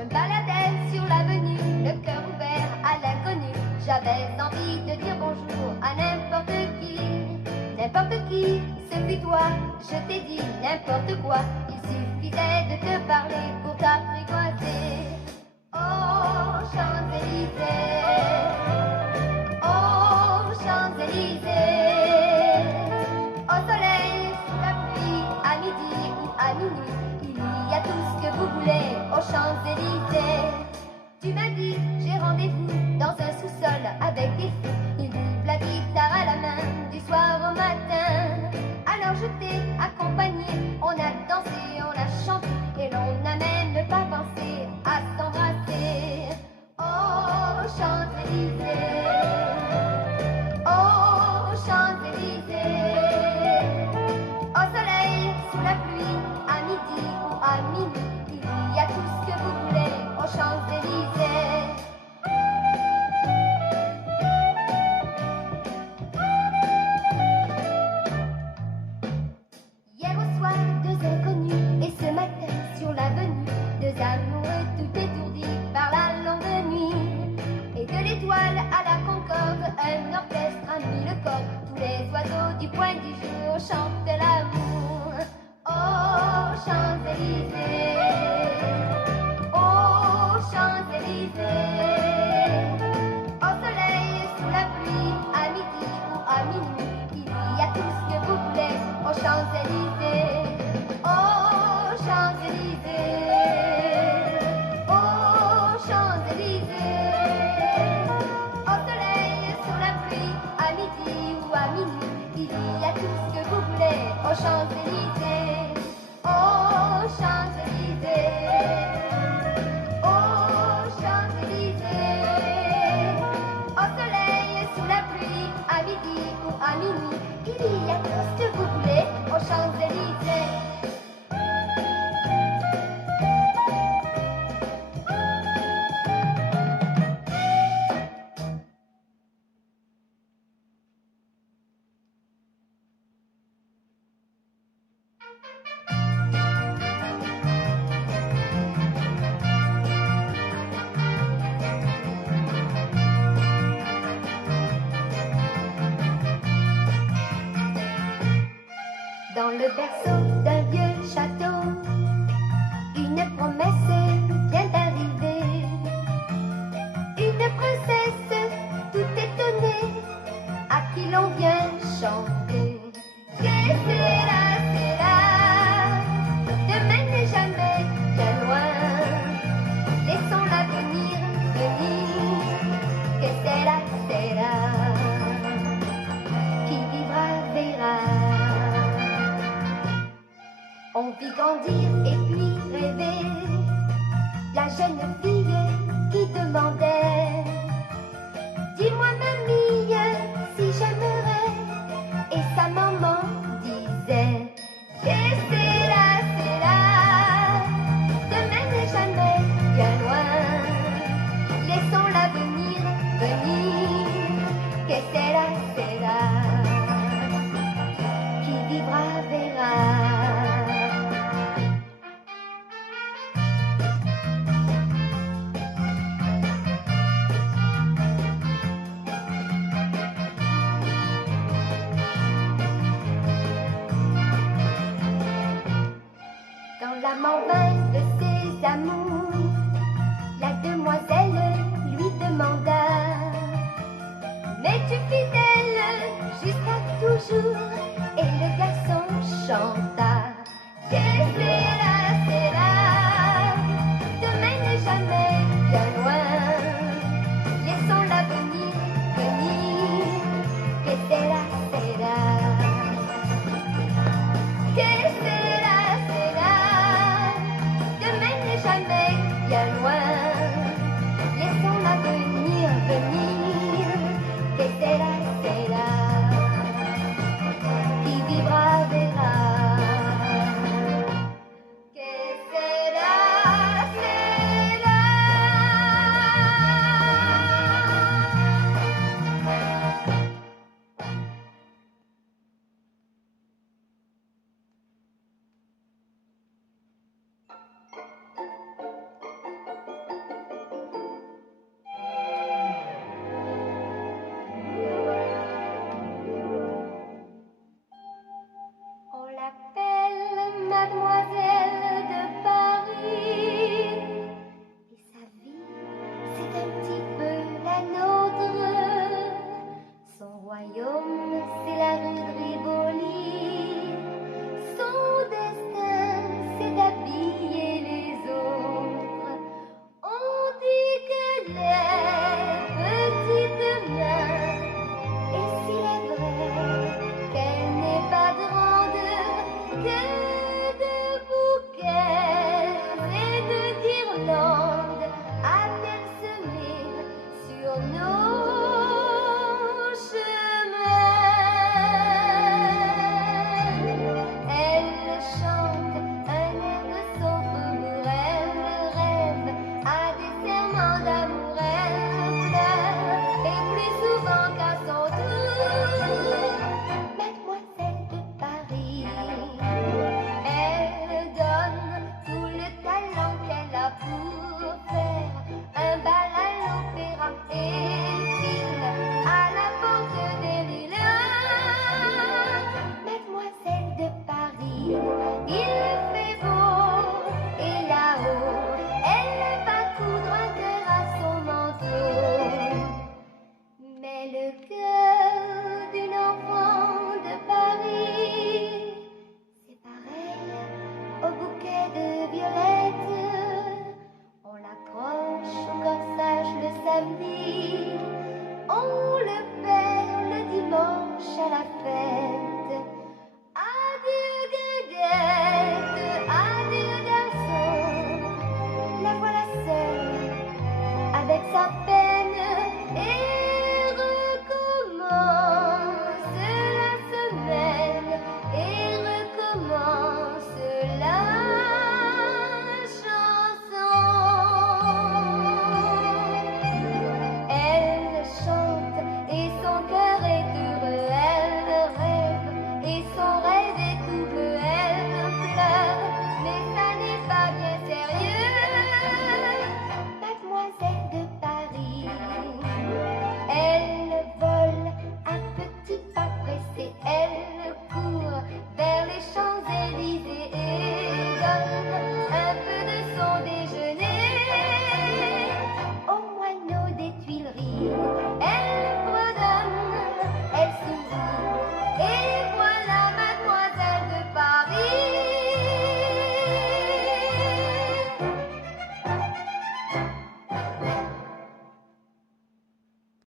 Je me baladais sur l'avenue, le cœur ouvert à l'inconnu. J'avais envie de dire bonjour à n'importe qui. N'importe qui, ce fut toi, je t'ai dit n'importe quoi. Il suffisait de te parler pour t'apprivoiser. Oh, Champs-Élysées, oh, Champs-Élysées. Au soleil, sous la pluie, à midi ou à minuit, il y a tout ce que vous voulez aux Champs-Élysées. Tu m'as dit, j'ai rendez-vous dans un sous-sol avec des fous. Ils vivent la guitare à la main du soir au matin. Alors je t'ai accompagné, on a dansé, on a chanté et l'on n'a même pas pensé à s'embrasser. Oh, Champs-Élysées, oh, Champs-Élysées. Au soleil, sous la pluie, à midi ou à minuit, il y a tout ce que vous voulez aux Champs-Élysées. Hier au soir, deux inconnus, et ce matin sur l'avenue, deux amoureux tout étourdis par la longue nuit. Et de l'étoile à la Concorde, un orchestre a mis le corps. Tous les oiseaux du point du jour chantent l'amour. Oh, Champs-Élysées, oh, Champs-Élysées. Au soleil, sous la pluie, à midi ou à minuit, il y a tout ce que vous voulez aux Champs-Élysées. Oh, Champs-Élysées, oh, Champs-Élysées. Au soleil, sous la pluie, à midi ou à minuit, il y a tout ce que vous voulez aux Champs-Élysées. Oh, Champs-Élysées, oh, Champs-Élysées. Au soleil, sous la pluie, à midi ou à minuit, il y a tout ce que vous voulez aux Champs-Élysées. Dans le berceau d'un vieux château, une promesse vient d'arriver. Une princesse tout étonnée, à qui l'on vient chanter. Que sera, demain n'est jamais bien loin. Laissons l'avenir venir. Que sera, qui vivra verra. On vit grandir et puis rêver la jeune fille qui demandait: dis-moi mamie si j'aimerais. Et sa maman disait: que sera, demain n'est jamais bien loin. Laissons l'avenir venir. Que sera, qui vivra verra. L'amant vint de ses amours, la demoiselle lui demanda: m'es-tu fidèle jusqu'à toujours? Et le garçon chanta: que sera, demain n'est jamais bien loin. Laissons l'avenir venir. Que sera, que sera, demain n'est jamais bien loin. Laissons l'avenir venir. Que sera, qui vivra verra. dimanche à la fête.